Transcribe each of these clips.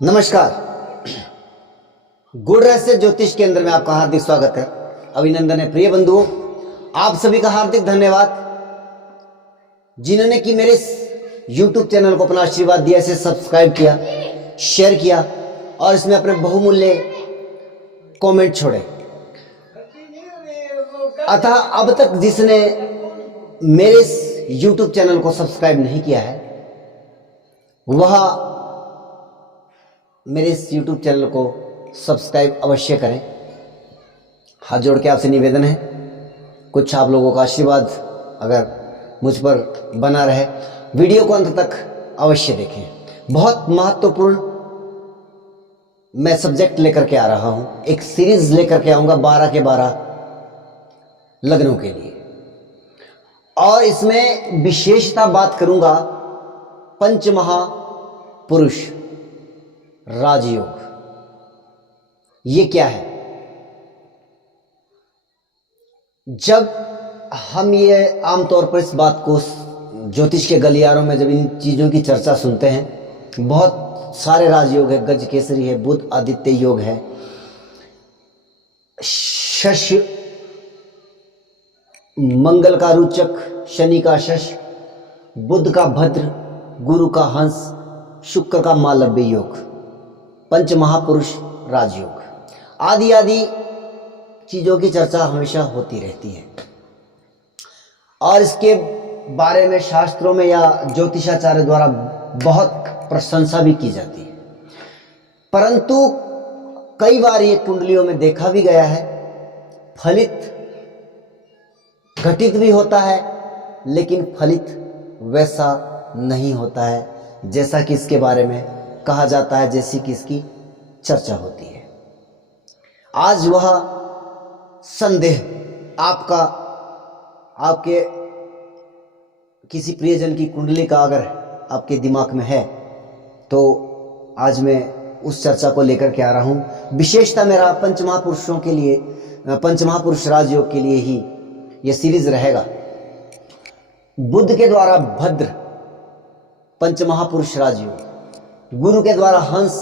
नमस्कार। गुड़ रहस्य ज्योतिष केंद्र में आपका हार्दिक स्वागत है। अभिनंदन है प्रिय बंधुओं, आप सभी का हार्दिक धन्यवाद जिन्होंने कि मेरे इस YouTube चैनल को अपना आशीर्वाद दिया, इसे सब्सक्राइब किया, शेयर किया और इसमें अपने बहुमूल्य कमेंट छोड़े। अतः अब तक जिसने मेरे इस YouTube चैनल को सब्सक्राइब नहीं किया है वह मेरे इस YouTube चैनल को सब्सक्राइब अवश्य करें। हाथ जोड़ के आपसे निवेदन है, कुछ आप लोगों का आशीर्वाद अगर मुझ पर बना रहे, वीडियो को अंत तक अवश्य देखें। बहुत महत्वपूर्ण मैं सब्जेक्ट लेकर के आ रहा हूं, एक सीरीज लेकर के आऊंगा 12 के 12 लग्नों के लिए, और इसमें विशेषता बात करूंगा पंचमहापुरुष राजयोग। ये क्या है? जब हम ये आमतौर पर इस बात को ज्योतिष के गलियारों में जब इन चीजों की चर्चा सुनते हैं, बहुत सारे राजयोग है, गज केसरी है, बुध आदित्य योग है, शश मंगल का रुचक, शनि का शश, बुध का भद्र, गुरु का हंस, शुक्र का मालव्य योग, पंच महापुरुष राजयोग आदि आदि चीजों की चर्चा हमेशा होती रहती है और इसके बारे में शास्त्रों में या ज्योतिषाचार्य द्वारा बहुत प्रशंसा भी की जाती है। परंतु कई बार ये कुंडलियों में देखा भी गया है, फलित घटित भी होता है, लेकिन फलित वैसा नहीं होता है जैसा कि इसके बारे में कहा जाता है, जैसी कि इसकी चर्चा होती है। आज वह संदेह आपके किसी प्रियजन की कुंडली का अगर आपके दिमाग में है तो आज मैं उस चर्चा को लेकर के आ रहा हूं। विशेषता मेरा पंचमहापुरुषों के लिए, पंचमहापुरुष राजयोग के लिए ही यह सीरीज रहेगा। बुध के द्वारा भद्र पंचमहापुरुष राजयोग, गुरु के द्वारा हंस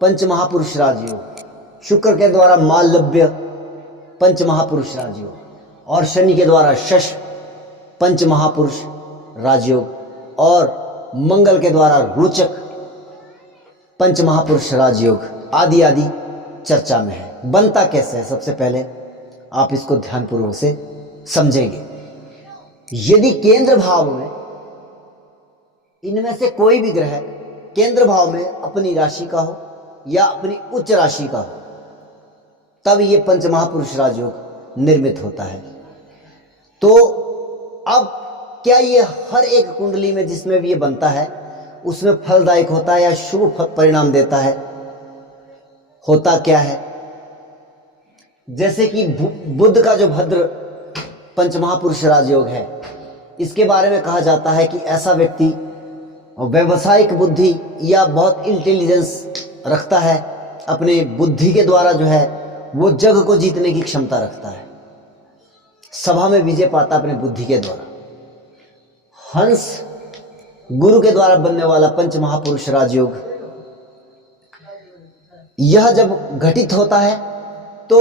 पंचमहापुरुष राजयोग, शुक्र के द्वारा मालव्य पंचमहापुरुष राजयोग और शनि के द्वारा शश पंचमहापुरुष राजयोग और मंगल के द्वारा रोचक पंचमहापुरुष राजयोग आदि आदि चर्चा में है। बनता कैसे है, सबसे पहले आप इसको ध्यानपूर्वक से समझेंगे। यदि केंद्र भाव में इनमें से कोई भी ग्रह केंद्र भाव में अपनी राशि का हो या अपनी उच्च राशि का हो, तब ये पंचमहापुरुष राजयोग निर्मित होता है। तो अब क्या ये हर एक कुंडली में जिसमें भी ये बनता है उसमें फलदायक होता है या शुभ परिणाम देता है? होता क्या है? जैसे कि बुध का जो भद्र पंचमहापुरुष राजयोग है, इसके बारे में कहा जाता है कि ऐसा व्यक्ति व्यवसायिक बुद्धि या बहुत इंटेलिजेंस रखता है, अपने बुद्धि के द्वारा जो है वो जग को जीतने की क्षमता रखता है, सभा में विजय पाता अपने बुद्धि के द्वारा। हंस गुरु के द्वारा बनने वाला पंचमहापुरुष राजयोग, यह जब घटित होता है तो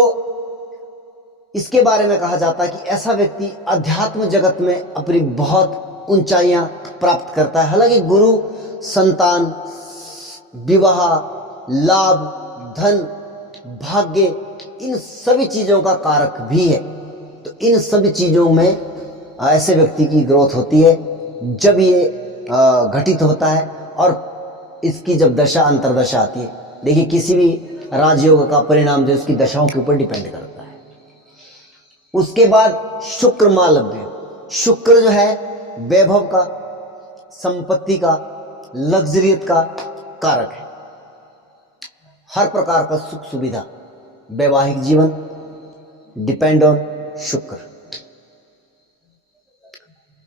इसके बारे में कहा जाता है कि ऐसा व्यक्ति अध्यात्म जगत में अपनी बहुत ऊंचाइयां प्राप्त करता है। हालांकि गुरु संतान, विवाह, लाभ, धन, भाग्य, इन सभी चीजों का कारक भी है। तो इन सभी चीजों में ऐसे व्यक्ति की ग्रोथ होती है जब ये घटित होता है और इसकी जब दशा अंतरदशा आती है। देखिए, किसी भी राजयोग का परिणाम जो उसकी दशाओं के ऊपर डिपेंड करता है। उसके बाद शुक्र मालव्य, शुक्र जो है वैभव का, संपत्ति का, लग्जरियत का कारक है। हर प्रकार का सुख सुविधा, वैवाहिक जीवन डिपेंड ऑन शुक्र।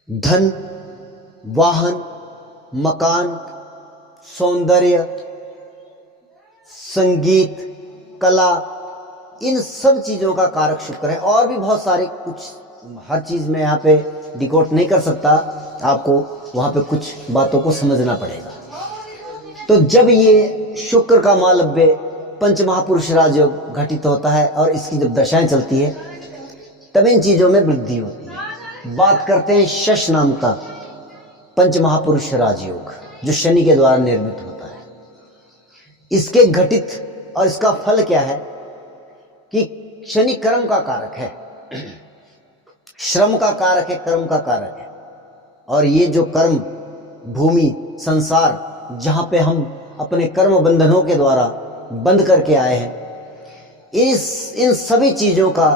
धन, वाहन, मकान, सौंदर्य, संगीत, कला, इन सब चीजों का कारक शुक्र है। और भी बहुत सारे कुछ, हर चीज में यहाँ पे डिकोड नहीं कर सकता, आपको वहां पे कुछ बातों को समझना पड़ेगा। तो जब ये शुक्र का मालव्य पंच महापुरुष राजयोग घटित होता है और इसकी जब दशाएं चलती है तब इन चीजों में वृद्धि होती है। बात करते हैं शश नाम का पंच महापुरुष राजयोग जो शनि के द्वारा निर्मित होता है। इसके घटित और इसका फल क्या है कि शनि कर्म का कारक है, श्रम का कारक है, कर्म का कारक है। और ये जो कर्म भूमि संसार जहां पे हम अपने कर्म बंधनों के द्वारा बंद करके आए हैं, इन सभी चीजों का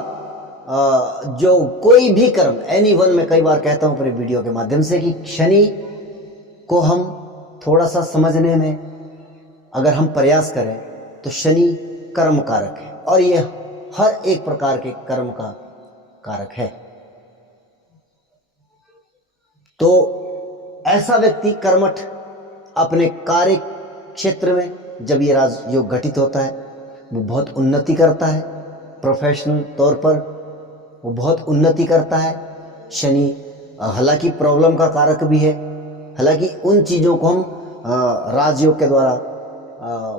जो कोई भी कर्म एनी वन, मैं कई बार कहता हूं अपने वीडियो के माध्यम से कि शनि को हम थोड़ा सा समझने में अगर हम प्रयास करें तो शनि कर्म कारक है और ये हर एक प्रकार के कर्म का कारक है। तो ऐसा व्यक्ति कर्मठ अपने कार्य क्षेत्र में जब ये राजयोग घटित होता है वो बहुत उन्नति करता है, प्रोफेशनल तौर पर वो बहुत उन्नति करता है। शनि हालांकि प्रॉब्लम का कारक भी है, हालांकि उन चीज़ों को हम राजयोग के द्वारा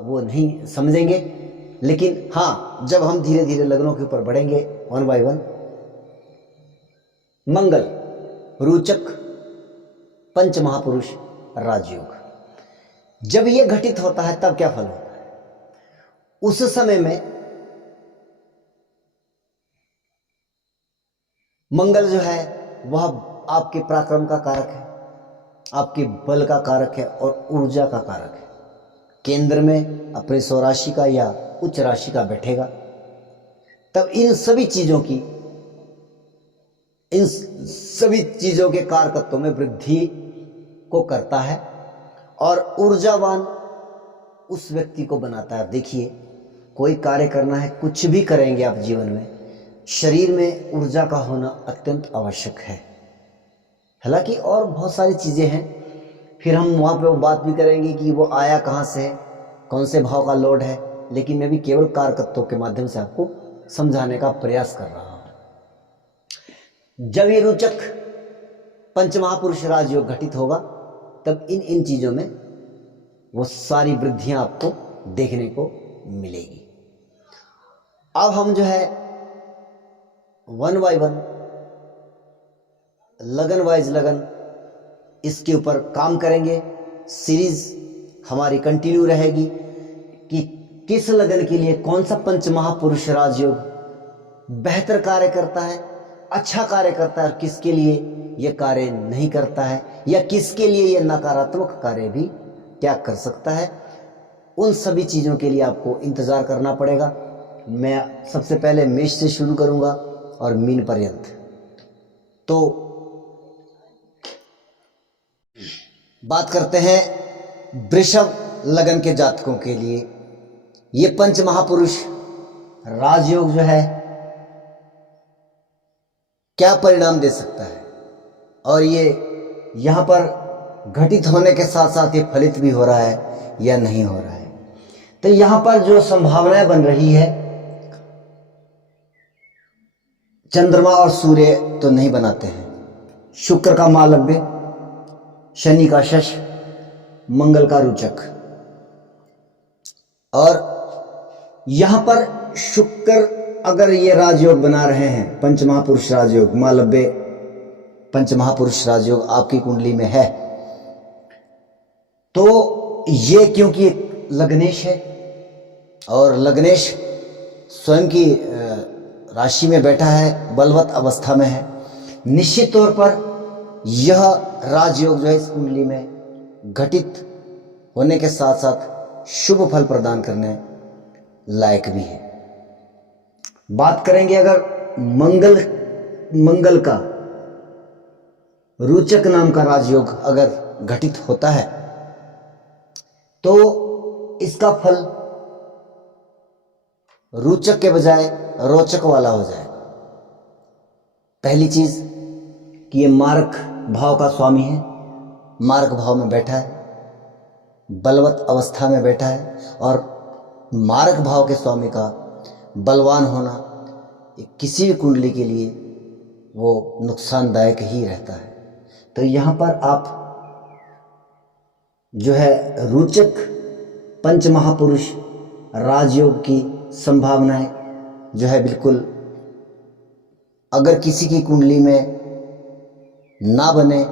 वो नहीं समझेंगे, लेकिन हाँ जब हम धीरे धीरे लग्नों के ऊपर बढ़ेंगे वन बाय वन, मंगल रोचक पंच महापुरुष राजयोग जब ये घटित होता है तब क्या फल होता है? उस समय में मंगल जो है वह आपके पराक्रम का कारक है, आपके बल का कारक है और ऊर्जा का कारक है। केंद्र में अपने स्वराशि का या उच्च राशि का बैठेगा तब इन सभी चीजों के कारकत्व में वृद्धि को करता है और ऊर्जावान उस व्यक्ति को बनाता है। देखिए कोई कार्य करना है, कुछ भी करेंगे आप जीवन में, शरीर में ऊर्जा का होना अत्यंत आवश्यक है। हालांकि और बहुत सारी चीजें हैं, फिर हम वहां पे वो बात भी करेंगे कि वो आया कहाँ से है, कौन से भाव का लोड है, लेकिन मैं भी केवल कारकत्वों के माध्यम से आपको समझाने का प्रयास कर रहा हूं। जब ये रोचक पंच महापुरुष राजयोग घटित होगा तब इन चीजों में वो सारी वृद्धियां आपको देखने को मिलेगी। अब हम जो है वन बाय वन, लगन वाइज लगन इसके ऊपर काम करेंगे। सीरीज हमारी कंटिन्यू रहेगी कि किस लगन के लिए कौन सा पंच महापुरुष राजयोग बेहतर कार्य करता है, अच्छा कार्य करता है, और किसके लिए यह कार्य नहीं करता है या किसके लिए यह नकारात्मक कार्य भी त्याग कर सकता है। उन सभी चीजों के लिए आपको इंतजार करना पड़ेगा। मैं सबसे पहले मेष से शुरू करूंगा और मीन पर्यंत। तो बात करते हैं वृषभ लगन के जातकों के लिए ये पंच महापुरुष राजयोग जो है क्या परिणाम दे सकता है, और ये यहां पर घटित होने के साथ साथ ये फलित भी हो रहा है या नहीं हो रहा है। तो यहां पर जो संभावनाएं बन रही है, चंद्रमा और सूर्य तो नहीं बनाते हैं, शुक्र का मालव्य, शनि का शश, मंगल का रुचक, और यहां पर शुक्र अगर ये राजयोग बना रहे हैं, पंच महापुरुष राजयोग, मालव्य पंच महापुरुष राजयोग आपकी कुंडली में है, तो ये क्योंकि लग्नेश है और लग्नेश स्वयं की राशि में बैठा है, बलवत अवस्था में है, निश्चित तौर पर यह राजयोग जो है इस कुंडली में घटित होने के साथ साथ शुभ फल प्रदान करने लायक भी है। बात करेंगे अगर मंगल का रोचक नाम का राजयोग अगर घटित होता है तो इसका फल रोचक के बजाय रोचक वाला हो जाएगा। पहली चीज कि ये मार्क भाव का स्वामी है, मार्क भाव में बैठा है, बलवत अवस्था में बैठा है, और मार्क भाव के स्वामी का बलवान होना किसी भी कुंडली के लिए वो नुकसानदायक ही रहता है। तो यहाँ पर आप जो है रोचक पंच महापुरुष राजयोग की संभावनाएं जो है बिल्कुल, अगर किसी की कुंडली में ना बने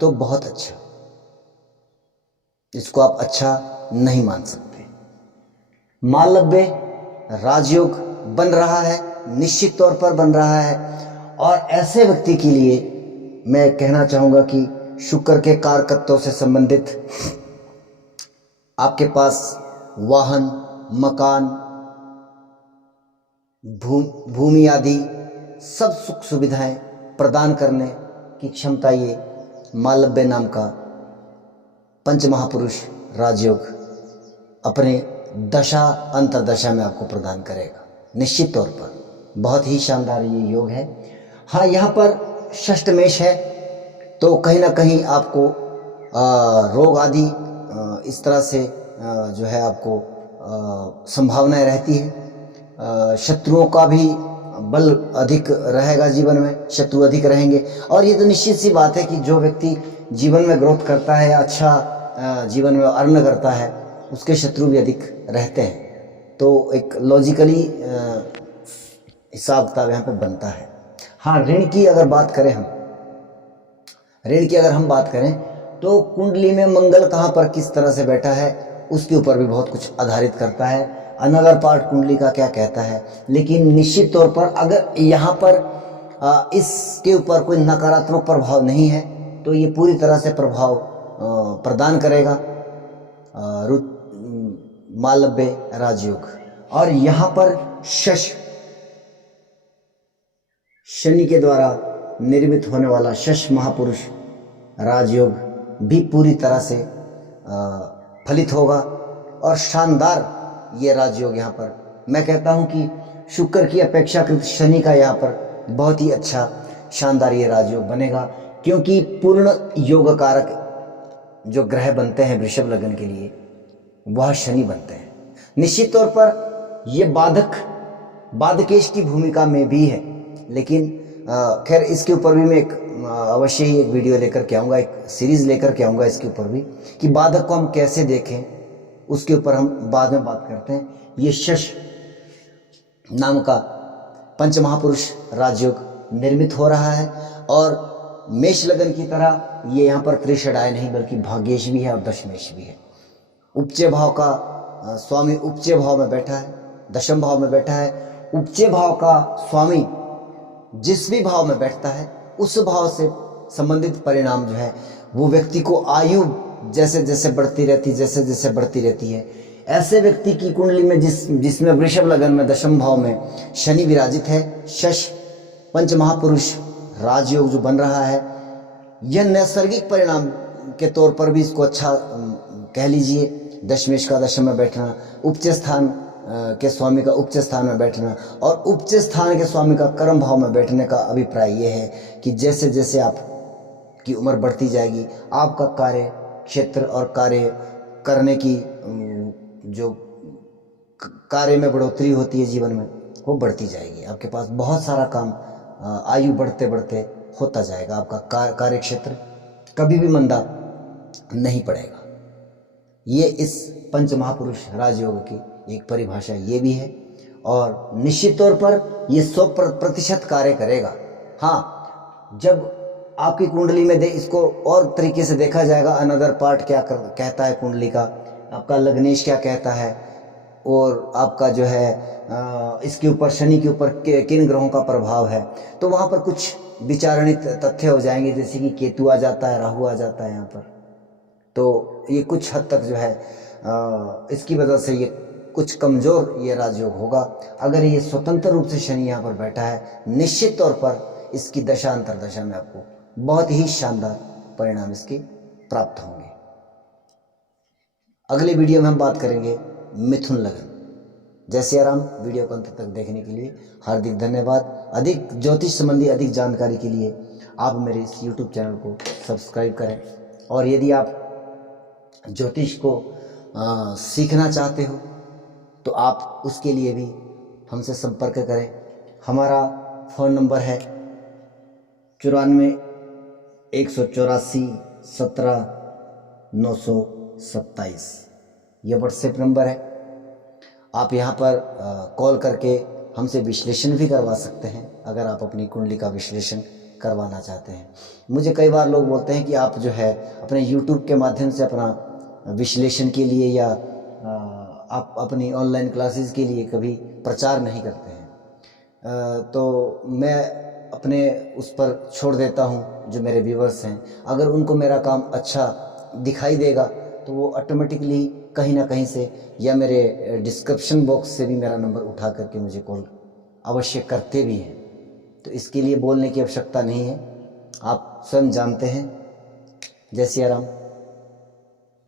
तो बहुत अच्छा, इसको आप अच्छा नहीं मान सकते। मालव्य राजयोग बन रहा है, निश्चित तौर पर बन रहा है। और ऐसे व्यक्ति के लिए मैं कहना चाहूँगा कि शुक्र के कारकत्वों से संबंधित आपके पास वाहन, मकान, भूमि आदि सब सुख सुविधाएं प्रदान करने की क्षमता ये मालव्य नाम का पंच महापुरुष राजयोग अपने दशा अंतरदशा में आपको प्रदान करेगा। निश्चित तौर पर बहुत ही शानदार ये योग है। हाँ, यहाँ पर षष्ठमेश है तो कहीं ना कहीं आपको रोग आदि इस तरह से जो है आपको संभावनाएं रहती है। शत्रुओं का भी बल अधिक रहेगा, जीवन में शत्रु अधिक रहेंगे। और ये तो निश्चित सी बात है कि जो व्यक्ति जीवन में ग्रोथ करता है, अच्छा जीवन में अर्न करता है, उसके शत्रु भी अधिक रहते हैं। तो एक लॉजिकली हिसाब किताब यहाँ पे बनता है। हाँ, ऋण की अगर बात करें हम, ऋण की अगर हम बात करें तो कुंडली में मंगल कहाँ पर किस तरह से बैठा है उसके ऊपर भी बहुत कुछ आधारित करता है। अनदर पार्ट कुंडली का क्या कहता है, लेकिन निश्चित तौर पर अगर यहाँ पर इसके ऊपर कोई नकारात्मक प्रभाव नहीं है तो ये पूरी तरह से प्रभाव प्रदान करेगा मालव्य राजयोग। और यहाँ पर शनि के द्वारा निर्मित होने वाला शश महापुरुष राजयोग भी पूरी तरह से फलित होगा और शानदार ये राजयोग यहाँ पर मैं कहता हूँ कि शुक्र की अपेक्षाकृत शनि का यहाँ पर बहुत ही अच्छा शानदार ये राजयोग बनेगा, क्योंकि पूर्ण योग कारक जो ग्रह बनते हैं वृषभ लग्न के लिए वह शनि बनते हैं। निश्चित तौर पर ये बाधकेश की भूमिका में भी है, लेकिन खैर इसके ऊपर भी मैं एक अवश्य ही एक वीडियो लेकर के आऊँगा, एक सीरीज लेकर के आऊँगा इसके ऊपर भी कि बाधक को हम कैसे देखें, उसके ऊपर हम बाद में बात करते हैं। ये शश नाम का पंच महापुरुष राजयोग निर्मित हो रहा है और मेष लगन की तरह ये यहाँ पर त्रिषडाय नहीं बल्कि भाग्येश भी है और दशमेश भी है। उपचय भाव का स्वामी उपचय भाव में बैठा है, दशम भाव में बैठा है। उपचय भाव का स्वामी जिस भी भाव में बैठता है उस भाव से संबंधित परिणाम जो है वो व्यक्ति को आयु जैसे जैसे बढ़ती रहती है। ऐसे व्यक्ति की कुंडली में जिसमें वृषभ लगन में दशम भाव में शनि विराजित है, शश पंच महापुरुष राजयोग जो बन रहा है, यह नैसर्गिक परिणाम के तौर पर भी इसको अच्छा कह लीजिए। दशमेश का दशम में बैठना, उपचय स्थान के स्वामी का उपचय स्थान में बैठना और उपचय स्थान के स्वामी का कर्म भाव में बैठने का अभिप्राय ये है कि जैसे जैसे आपकी उम्र बढ़ती जाएगी आपका कार्य क्षेत्र और कार्य करने की जो कार्य में बढ़ोतरी होती है जीवन में वो बढ़ती जाएगी। आपके पास बहुत सारा काम आयु बढ़ते बढ़ते होता जाएगा। आपका कार्य क्षेत्र कभी भी मंदा नहीं पड़ेगा। ये इस पंच महापुरुष राजयोग की एक परिभाषा ये भी है और निश्चित तौर पर ये 100% कार्य करेगा। हाँ, जब आपकी कुंडली में इसको और तरीके से देखा जाएगा, अनदर पार्ट क्या कहता है कुंडली का, आपका लग्नेश क्या कहता है और आपका जो है इसके ऊपर शनि के ऊपर किन ग्रहों का प्रभाव है, तो वहाँ पर कुछ विचारणित तथ्य हो जाएंगे, जैसे कि केतु आ जाता है, राहु आ जाता है यहाँ पर। तो ये कुछ हद तक जो है इसकी वजह से ये कुछ कमज़ोर ये राजयोग होगा। अगर ये स्वतंत्र रूप से शनि यहाँ पर बैठा है, निश्चित तौर पर इसकी दशा अंतरदशा में आपको बहुत ही शानदार परिणाम इसके प्राप्त होंगे। अगले वीडियो में हम बात करेंगे मिथुन लगन। जय सिया राम। वीडियो को अंत तक देखने के लिए हार्दिक धन्यवाद। अधिक ज्योतिष संबंधी अधिक जानकारी के लिए आप मेरे इस YouTube चैनल को सब्सक्राइब करें और यदि आप ज्योतिष को सीखना चाहते हो तो आप उसके लिए भी हमसे संपर्क करें। हमारा फ़ोन नंबर है 94 184 17 927। ये व्हाट्सएप नंबर है। आप यहाँ पर कॉल करके हमसे विश्लेषण भी करवा सकते हैं अगर आप अपनी कुंडली का विश्लेषण करवाना चाहते हैं। मुझे कई बार लोग बोलते हैं कि आप जो है अपने YouTube के माध्यम से अपना विश्लेषण के लिए या आप अपनी ऑनलाइन क्लासेस के लिए कभी प्रचार नहीं करते हैं। तो मैं अपने उस पर छोड़ देता हूँ जो मेरे व्यूवर्स हैं, अगर उनको मेरा काम अच्छा दिखाई देगा तो वो ऑटोमेटिकली कहीं ना कहीं से या मेरे डिस्क्रिप्शन बॉक्स से भी मेरा नंबर उठा करके मुझे कॉल अवश्य करते भी हैं। तो इसके लिए बोलने की आवश्यकता नहीं है, आप स्वयं जानते हैं। जय सिया राम।